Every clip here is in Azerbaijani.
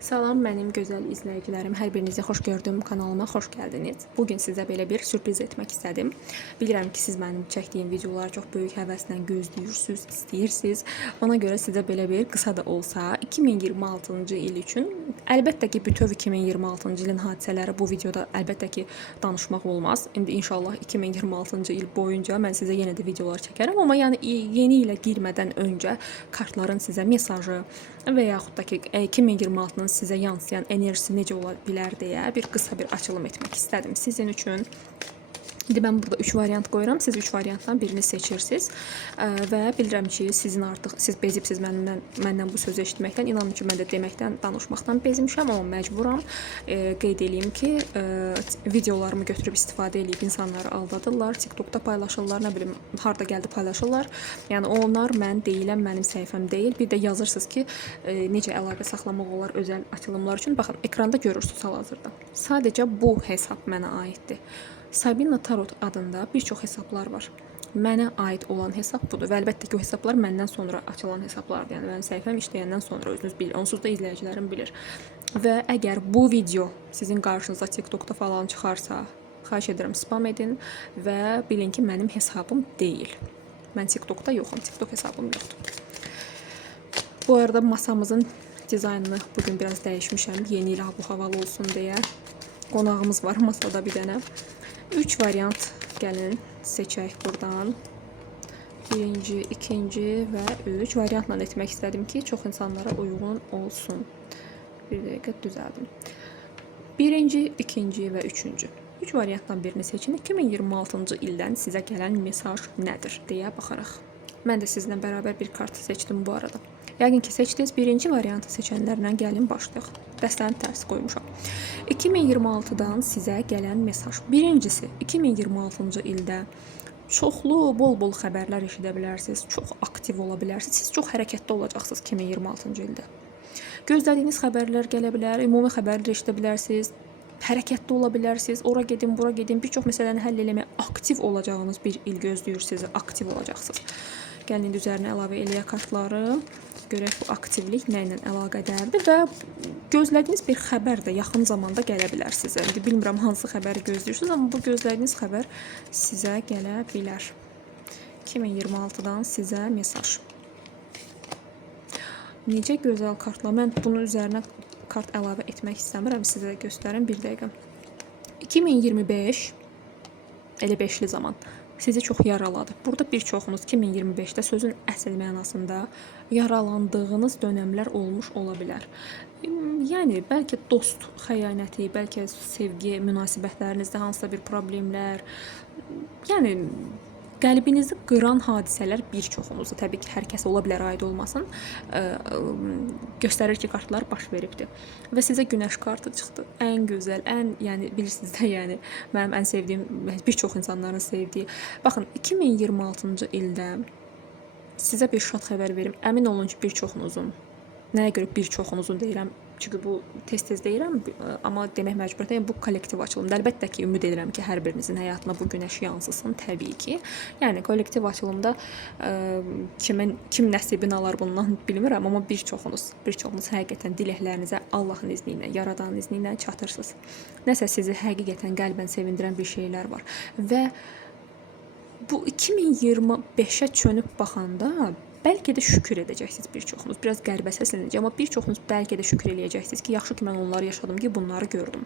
Salam mənim gözəl izləyicilərim, hər birinizi xoş gördüm, kanalıma xoş gəldiniz. Bugün sizə belə bir sürpriz etmək istədim. Bilirəm ki, siz mənim çəkdiyim videoları çox böyük həvəslə gözləyirsiniz, istəyirsiniz. Ona görə sizə belə bir qısa da olsa 2026-cı il üçün, əlbəttə ki, bütöv 2026-cı ilin hadisələri bu videoda əlbəttə ki, danışmaq olmaz. İndi inşallah 2026-cı il boyunca mən sizə yenə də videolar çəkərəm, amma yəni yeni ilə girmədən öncə kartların sizə mesajı və yaxud da ki, 2026-nın sizə yansıyan enerjisi necə ola bilər deyə bir qısa bir açılım etmək istədim sizin üçün. İndi mən burada 3 variant qoyuram. Siz 3 variantdan birini seçirsiniz. Və bilirəm ki, siz bezibsiz məndən bu sözü eşitməkdən. İnanın ki, mən də deməkdən, danışmaqdan bezmişəm, amma məcburam. Qeyd edeyim ki, videolarımı götürüb istifadə edib insanları aldadırlar, TikTokda paylaşırlar, nə bilim, harda gəldi paylaşırlar. Yəni onlar mən deyiləm, mənim səhifəm deyil. Bir də yazırsınız ki, necə əlaqə saxlamaq olar özəl açılımlar üçün. Baxın, ekranda görürsünüz hal-hazırda. Sadəcə bu hesab mənə aiddir. Sabina Tarot adında bir çox hesablar var. Mənə aid olan hesab budur və əlbəttə ki, o hesablar məndən sonra açılan hesablardır. Yəni mənim səhifəm işləyəndən sonra özünüz bilir, onsuz da izləyicilərim bilir. Və əgər bu video sizin qarşınıza TikTokda falan çıxarsa, xahiş edirəm spam edin və bilin ki, mənim hesabım deyil. Mən TikTokda yoxum, TikTok hesabım yoxdur. Bu arada masamızın dizaynını bugün biraz dəyişmişəm, yeni ilə bu havalı olsun deyə. Qonağımız var masada bir dənə. 3 variant gəlin seçək buradan. Birinci, ikinci və 3 variantla etmək istədim ki, çox insanlara uyğun olsun. Bir dəqiqə düzəldim. Birinci, ikinci və üçüncü. 3 variantdan birini seçin. 2026-cı ildən sizə gələn mesaj nədir deyə baxaraq. Mən də sizinlə bərabər bir kart seçdim bu arada. Yəqin ki, seçdiniz. Birinci variantı seçənlərlə gəlin başlayaq. Dəstəni tərs qoymuşam. 2026-dan sizə gələn mesaj. Birincisi, 2026-cı ildə çoxlu, bol-bol xəbərlər eşidə bilərsiniz. Çox aktiv ola bilərsiniz. Siz çox hərəkətdə olacaqsınız 2026-cı ildə. Gözlədiyiniz xəbərlər gələ bilər, ümumi xəbərlər eşidə bilərsiniz. Hərəkətdə ola bilərsiniz. Ora gedin, bura gedin. Bir çox məsələni həll eləməyə aktiv olacağınız bir il gözləyir sizi. Aktiv olacaqsınız. Gəlin indi üzərinə əlavə eləyə kartları. Görək bu aktivlik nə ilə əlaqədardır və gözlədiyiniz bir xəbər də yaxın zamanda gələ bilər sizə. İndi bilmirəm hansı xəbəri gözləyirsiniz, amma bu gözlədiyiniz xəbər sizə gələ bilər. 2026-dan sizə mesaj. Necə gözəl kartlar. Mən bunun üzərinə kart əlavə etmək istəmirəm, sizə göstərim bir dəqiqə. 2025 elə 5-li zaman sizi çox yaraladı. Burada bir çoxunuz 2025-də sözün əsl mənasında yaralandığınız dönəmlər olmuş ola bilər. Yəni bəlkə dost xəyanəti, bəlkə sevgi münasibətlərinizdə hansısa bir problemlər, yəni qəlbinizi qıran hadisələr bir çoxunuzda, təbii ki, hər kəs ola bilər, aid olmasın, göstərir ki, kartlar baş veribdir. Və sizə günəş kartı çıxdı. Ən gözəl, yəni bilirsiniz də, yəni mənim ən sevdiyim, bir çox insanların sevdiyi. Baxın, 2026-cı ildə sizə bir şad xəbər verim. Əmin olun ki, bir çoxunuzun, nəyə görə bir çoxunuzun deyirəm, çünki bu tez-tez deyirəm, amma demək məcburiyyətindəyəm, bu kollektiv açılımda. Əlbəttə ki, ümid edirəm ki, hər birinizin həyatına bu günəş yansısın, təbii ki. Yəni kollektiv açılımda kim nəsibini alar bundan bilmirəm, amma bir çoxunuz həqiqətən diləklərinizə Allahın izni ilə, Yaradanın izni ilə çatırsınız. Nəsə sizi həqiqətən qəlbən sevindirən bir şeylər var. Və bu 2025-ə çönüb baxanda bəlkə də şükür edəcəksiniz bir çoxunuz. Biraz qəribə səslənəcək, amma bir çoxunuz bəlkə də şükür eləyəcəksiniz ki, yaxşı ki, mən onları yaşadım ki, bunları gördüm.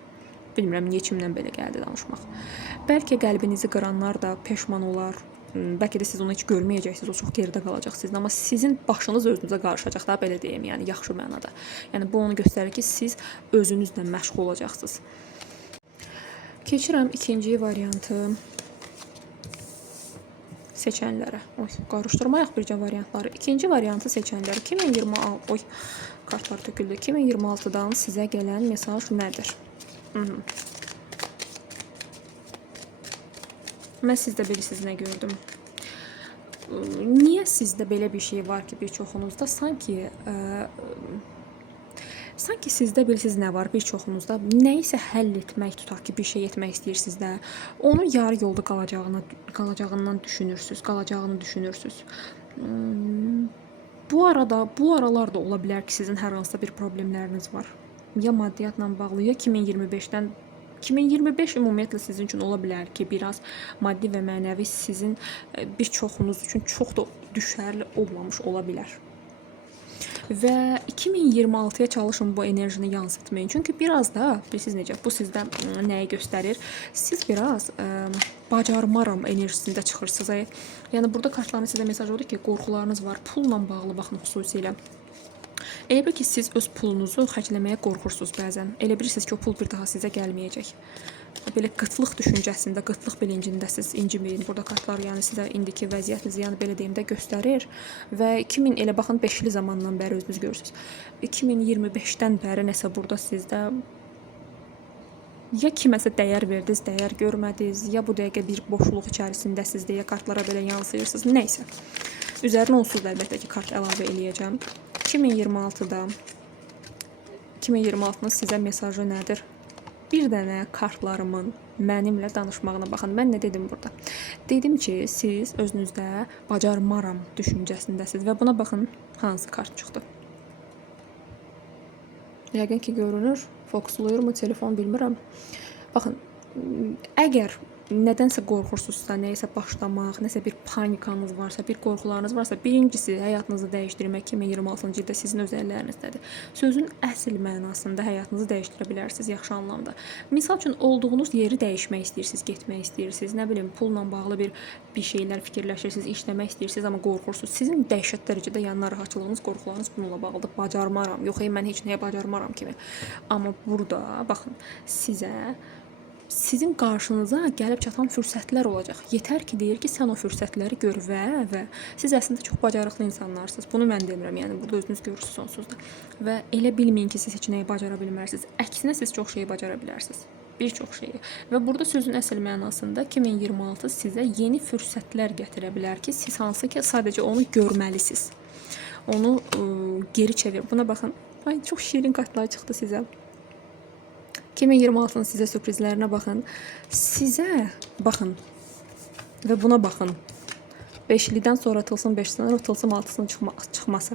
Bilmirəm, niyə kimdən belə gəldi danışmaq. Bəlkə qəlbinizi qıranlar da peşman olar. Bəlkə də siz onu heç görməyəcəksiniz, o çox geridə qalacaqsınız. Amma sizin başınız özünüzə qarışacaq da, belə deyim, yəni yaxşı mənada. Yəni bu onu göstərir ki, siz özünüzlə məşğul olacaqsınız. Keçirəm ikinci variantı. Seçənlərə. Qarışdırmayaq bircə variantları. İkinci variantı seçənlər 2026, kartlar töküldü. 2026-dan sizə gələn mesaj nədir? Mən sizdə bilirsiniz nə gördüm. Niyə sizdə belə bir şey var ki, bir çoxunuzda sanki sizdə bilirsiniz nə var, bir çoxunuzda nə isə həll etmək, tutaq ki, bir şey etmək istəyirsiniz də, onun yarı yolda qalacağını düşünürsünüz. Bu aralar da ola bilər ki, sizin hər hansısa bir problemləriniz var. ya maddiyyatla bağlı, ya 2025-dən 2025 ümumiyyətlə sizin üçün ola bilər ki, biraz maddi və mənəvi sizin bir çoxunuz üçün çox da düşərli olmamış ola bilər. Və 2026-ya çalışın bu enerjini yansıtmayın. Çünki biraz da bilirsiniz necə, bu sizdə nəyi göstərir? Siz biraz bacarmaram enerjisində çıxırsınız. Yəni burada kartların sizə mesaj odur ki, qorxularınız var, pulla bağlı baxın xüsusilə. Elə bil ki, siz öz pulunuzu xərcləməyə qorxursunuz bəzən. Elə bilirsiniz ki, o pul bir daha sizə gəlməyəcək. Belə qıtlıq düşüncəsində, qıtlıq bilincindəsiz, inciməyin. Burada kartlar yəni sizə indiki vəziyyətinizi yəni belə deyim də göstərir və 2000 elə baxın 5-li zamandan bəri özünüz görürsüz. 2025-dən bəri nəsə burada sizdə ya kiməsə dəyər verdiniz, dəyər görmədiniz, ya bu dəqiqə bir boşluq içərisindəsiz deyə kartlara belə yansıyırsınız. Nəysə. Üzərinə onsuz da əlbəttə ki, kart əlavə eləyəcəm. 2026-da 2026-nın sizə mesajı nədir? Bir dənə kartlarımın mənimlə danışmağına baxın. Mən nə dedim burada? Dedim ki, siz özünüzdə bacarmaram düşüncəsindəsiz və buna baxın hansı kart çıxdı. Yəqin ki, görünür. Fokusluyurmu telefon bilmirəm. Baxın, əgər nədənsə qorxursunuzsa, nəyəsə başlamaq, nəsə bir panikanız varsa, bir qorxularınız varsa, birincisi həyatınızı dəyişdirmək 2026-cı ildə sizin öz əllərinizdədir. Sözün əsl mənasında həyatınızı dəyişdirə bilərsiniz, yaxşı anlamda. Misal üçün, olduğunuz yeri dəyişmək istəyirsiniz, getmək istəyirsiniz, nə bilim, pulla bağlı bir şeylər fikirləşirsiniz, işləmək istəyirsiniz, amma qorxursunuz. Sizin dəhşət dərəcədə yəni narahatçılığınız, qorxularınız bununla bağlıdır. Bacarmaram, yox, mən heç nəyə bacarmaram kimi. Amma burada, baxın, sizin qarşınıza gəlib çatan fürsətlər olacaq. Yetər ki, deyir ki, sən o fürsətləri gör və siz əslində çox bacarıqlı insanlarsınız. Bunu mən demirəm, yəni burada özünüz görürsünüz onsuz da. Və elə bilməyin ki, siz heç nəyi bacara bilmərsiniz. Əksinə siz çox şeyi bacara bilərsiniz. Bir çox şeyi. Və burada sözün əsl mənasında 2026 sizə yeni fürsətlər gətirə bilər ki, siz hansı ki, sadəcə onu görməlisiniz. Onu geri çevir. Buna baxın. Ay, çox şirin kartlar çıxdı sizə. 2026-nın sizə sürprizlərinə baxın. Sizə baxın və buna baxın. 5-lidən sonra tılsım 5-dən tılsım 6-sının çıxması.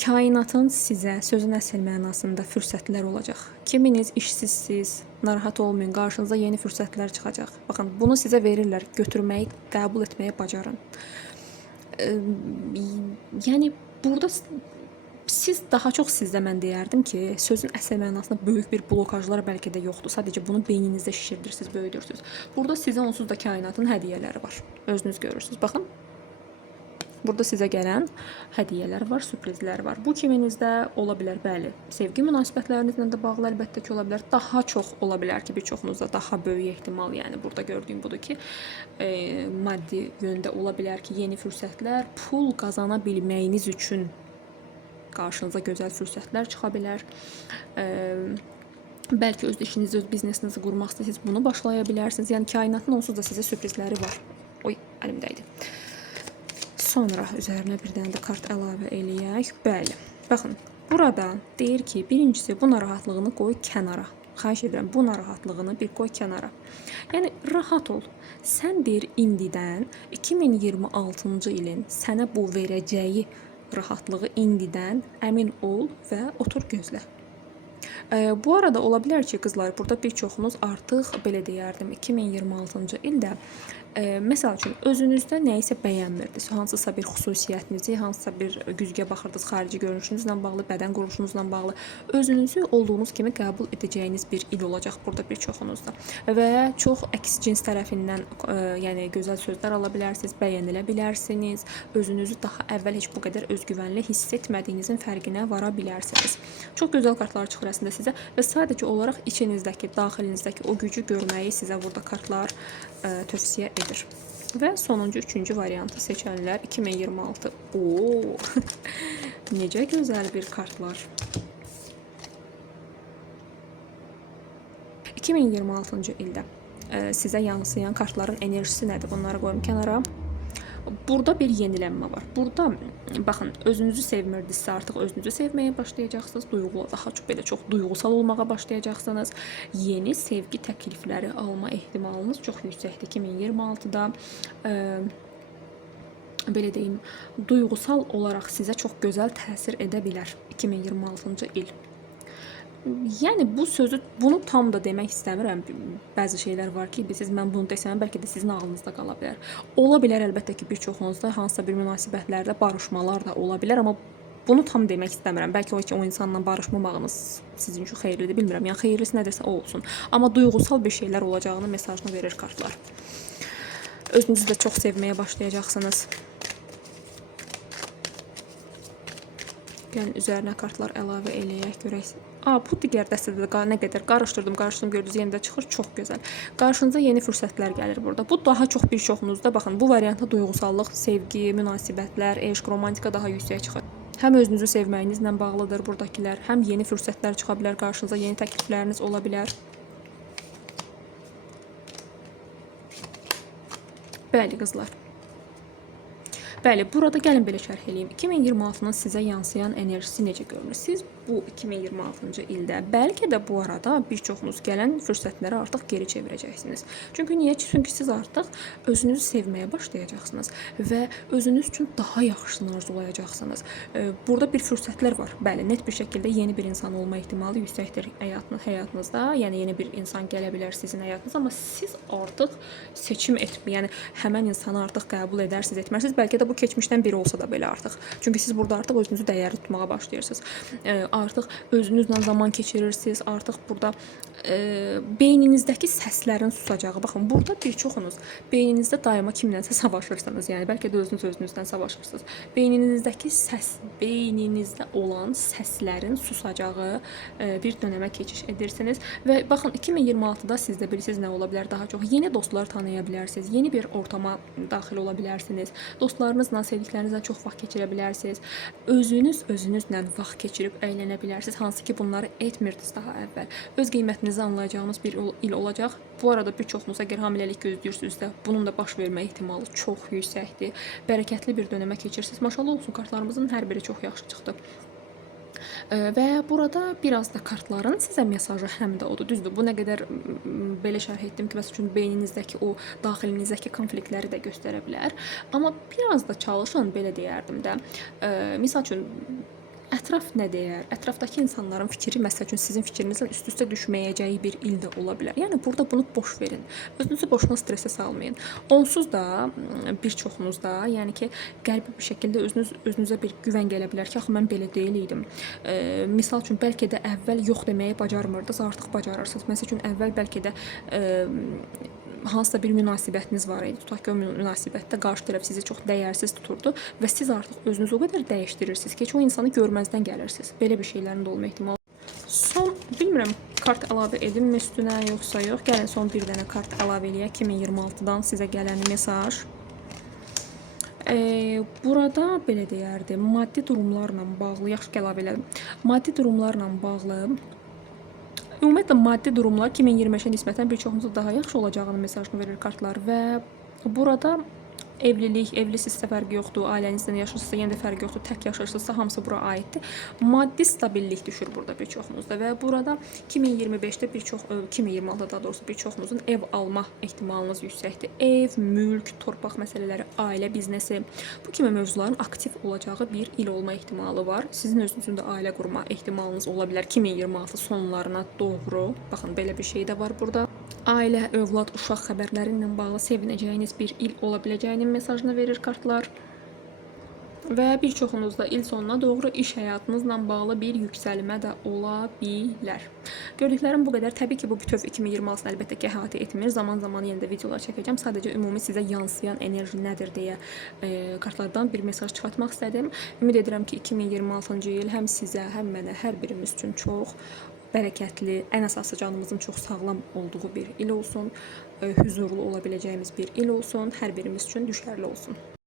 Kainatın sizə sözün əsl mənasında fürsətlər olacaq. Kiminiz işsizsiz, narahat olmayın, qarşınıza yeni fürsətlər çıxacaq. Baxın, bunu sizə verirlər, götürməyi, qəbul etməyi bacarın. Yəni burada siz daha çox sizdə mən deyərdim ki, sözün əsl mənasında böyük bir blokajlar bəlkə də yoxdur. Sadəcə bunu beyninizdə şişirdirsiniz, böyüdürsünüz. Burada sizə onsuz da kainatın hədiyyələri var. Özünüz görürsünüz. Baxın. Burada sizə gələn hədiyyələr var, sürprizlər var. Bu kiminizdə ola bilər, bəli. Sevgi münasibətlərinizlə də bağlı əlbəttə ki, ola bilər. Daha çox ola bilər ki, bir çoxunuzda daha böyük ehtimal, yəni burada gördüyüm budur ki, maddi yöndə ola bilər ki, yeni fürsətlər, pul qazana bilməyiniz üçün qarşınıza gözəl fürsətlər çıxa bilər. Bəlkə öz işinizi, öz biznesinizi qurmaq istəyirsiniz, bunu başlaya bilərsiniz. Yəni kainatın onsuz da sizə sürprizləri var. Oy, əlimdəydi. Sonra üzərinə bir dənə də kart əlavə eləyək. Bəli. Baxın, burada deyir ki, birincisi bu narahatlığını qoy kənara. Xahiş edirəm, bu narahatlığını bir qoy kənara. Yəni rahat ol. Sən deyir indidən 2026-cı ilin sənə bu verəcəyi rahatlığı indidən əmin ol və otur gözlə. Bu arada ola bilər ki, qızlar, burada bir çoxunuz artıq belə deyərdim 2026-cı ildə məsəl üçün özünüzdə nəyisə bəyənmirdiniz. Hansısa bir xüsusiyyətinizi, hansısa bir güzgə baxırdınız, xarici görünüşünüzlə bağlı, bədən quruluşunuzla bağlı özünüzü olduğunuz kimi qəbul edəcəyiniz bir il olacaq burada bir çoxunuzda. Və çox əks cins tərəfindən yəni gözəl sözlər ala bilərsiniz, bəyənilə bilərsiniz. Özünüzü daha əvvəl heç bu qədər özgüvənli hiss etmədiyinizin fərqinə vara bilərsiniz. Çox gözəl kartlar çıxır əslində sizə və sadəcə olaraq içinizdəki, daxilinizdəki o gücü görməyi sizə burada kartlar tövsiyə edir. Və sonuncu, üçüncü variantı seçənlər 2026. Oo, necə gözəl bir kartlar. 2026-cı ildə sizə yansıyan kartların enerjisi nədir? Bunları qoyum kənara. Burada bir yenilənmə var. Burada baxın, özünüzü sevmirdinizsə artıq özünüzü sevməyə başlayacaqsınız. Daha çox duyğusal olmağa başlayacaqsınız. Yeni sevgi təklifləri alma ehtimalınız çox yüksəkdir 2026-da. Belə deyim, duyğusal olaraq sizə çox gözəl təsir edə bilər 2026-cı il. Yəni bu sözü, bunu tam da demək istəmirəm. Bəzi şeylər var ki, siz mən bunu desəm, bəlkə də sizin ağlınızda qala bilər. Ola bilər əlbəttə ki, bir çoxunuzda hansısa bir münasibətlərdə barışmalar da ola bilər, amma bunu tam demək istəmirəm. Bəlkə o ki, o insanla barışmamağınız sizin üçün xeyirlidir, bilmirəm. Yəni xeyirlisi nədirsə o olsun. Amma duyğusal bir şeylər olacağını mesajını verir kartlar. Özünüzü də çox sevməyə başlayacaqsınız. Gəlin üzərinə kartlar əlavə eləyək, görək. Bu digər dəstədə də nə qədər qarışdırdım, gördünüz, yenə də çıxır, çox gözəl. Qarşınıza yeni fürsətlər gəlir burada. Bu daha çox bir çoxunuzda, baxın, bu variantda duyğusallıq, sevgi, münasibətlər, eşq, romantika daha yüksək çıxır. Həm özünüzü sevməyinizlə bağlıdır buradakilər, həm yeni fürsətlər çıxa bilər qarşınıza, yeni təklifləriniz ola bilər. Bəli, qızlar. Bəli, burada gəlin belə şərh eləyim. 2026-nın sizə yansıyan enerjisi necə görünür? Siz bu 2026-cı ildə bəlkə də bu arada bir çoxunuz gələn fürsətləri artıq geri çevirəcəksiniz. Çünki niyə? Çünki siz artıq özünüzü sevməyə başlayacaqsınız və özünüz üçün daha yaxşısını arzulayacaqsınız. Burada bir fürsətlər var. Bəli, net bir şəkildə yeni bir insan olma ehtimalı yüksəkdir həyatınızda. Yəni yeni bir insan gələ bilər sizin həyatınıza, amma siz artıq seçim etmə, yəni həmən insanı artıq qəbul edərsiniz, etmərsiniz. Bəlkə də bu keçmişdən biri olsa da belə artıq. Çünki siz burada artıq özünüzü dəyərli tutmağa başlayırsınız. Artıq özünüzlə zaman keçirirsiniz. Artıq burada beyninizdəki səslərin susacağı. Baxın, burada bir çoxunuz beyninizdə daima kimlənsə savaşırsınız. Yəni bəlkə də özünüzdən savaşırsınız. Beyninizdə olan səslərin susacağı bir dönəmə keçiş edirsiniz və baxın 2026-da siz də bilirsiniz nə ola bilər daha çox. Yeni dostlar tanıya bilərsiniz. Yeni bir ortama daxil ola bilərsiniz. Dostlarınızla, sevdiklərinizlə çox vaxt keçirə bilərsiniz. Özünüzlə vaxt keçirib əylənə bilərsiniz. Hansı ki bunları etmirdiniz daha əvvəl. Öz qiymətinizi anlayacağınız bir il olacaq. Bu arada bir çoxunuz əgər hamiləlik gözləyirsinizsə, bunun da baş vermə ehtimalı çox yüksəkdir. Bərəkətli bir dönəmə keçirsiniz. Maşallah olsun, kartlarımızın hər biri çox yaxşı çıxdı. Və burada biraz da kartların sizə mesajı həm də odur. Düzdür, bu nə qədər belə şərh etdim ki, məsəl üçün beyninizdəki o daxilinizdəki konfliktləri də göstərə bilər. Amma biraz da çalışın, belə deyərdim də. Misal üçün ətraf nə deyər? Ətrafdakı insanların fikri məsəl üçün sizin fikrinizlə üst-üstə düşməyəcəyi bir il də ola bilər. Yəni burada bunu boş verin. Özünüzü boşuna stresə salmayın. Onsuz da bir çoxunuzda, yəni ki, qəlbi bir şəkildə özünüzə bir güvən gələ bilər ki, axı mən belə deyil idim. Misal üçün bəlkə də əvvəl yox deməyi bacarmırdınız, artıq bacarırsınız. Məsəl üçün əvvəl bəlkə də hansısa bir münasibətiniz var idi. Tutaq ki, o münasibətdə qarşı tərəf sizi çox dəyərsiz tuturdu və siz artıq özünüzü o qədər dəyişdirirsiniz ki, o insanı görməzdən gəlirsiniz. Belə bir şeylərin də olma ehtimalı. Son, bilmirəm, kart əlavə edimmi üstünə, yoxsa yox. Gəlin son bir dənə kart əlavə eləyək. 2026-dan sizə gələn mesaj. Burada belə deyərdim, maddi durumlarla bağlı, yaxşı ki, əlavə elədim. Maddi durumlarla bağlı ümumiyyətlə maddi durumlar 2025-ə nisbətən bir çoxunuzda daha yaxşı olacağını mesajını verir kartlar və burada evlilik, evlisinizsə fərqi yoxdur, ailənizlə yaşayırsınızsa yenə də fərqi yoxdur, tək yaşayırsınızsa hamısı bura aiddir. Maddi stabillik düşür burada bir çoxunuzda və burada 2025-də 2026-da daha doğrusu bir çoxunuzun ev alma ehtimalınız yüksəkdir. Ev, mülk, torpaq məsələləri, ailə biznesi, bu kimi mövzuların aktiv olacağı bir il olma ehtimalı var. Sizin özünüzün də ailə qurma ehtimalınız ola bilər 2026 sonlarına doğru. Baxın, belə bir şey də var burada. Ailə, övlad, uşaq xəbərləri ilə bağlı sevinəcəyiniz bir il ola biləcəyinin mesajını verir kartlar. Və bir çoxunuzda il sonuna doğru iş həyatınızla bağlı bir yüksəlmə də ola bilər. Gördüklərim bu qədər. Təbii ki, bu bütöv 2026-ını əlbəttə ki, əhatə etmir. Zaman yenə də videolar çəkəcəm. Sadəcə ümumi sizə yansıyan enerji nədir deyə kartlardan bir mesaj çıxartmaq istədim. Ümid edirəm ki, 2026-cı il həm sizə, həm mənə, hər birimiz üçün çox bərəkətli, ən əsası canımızın çox sağlam olduğu bir il olsun, huzurlu ola biləcəyimiz bir il olsun, hər birimiz üçün düşərli olsun.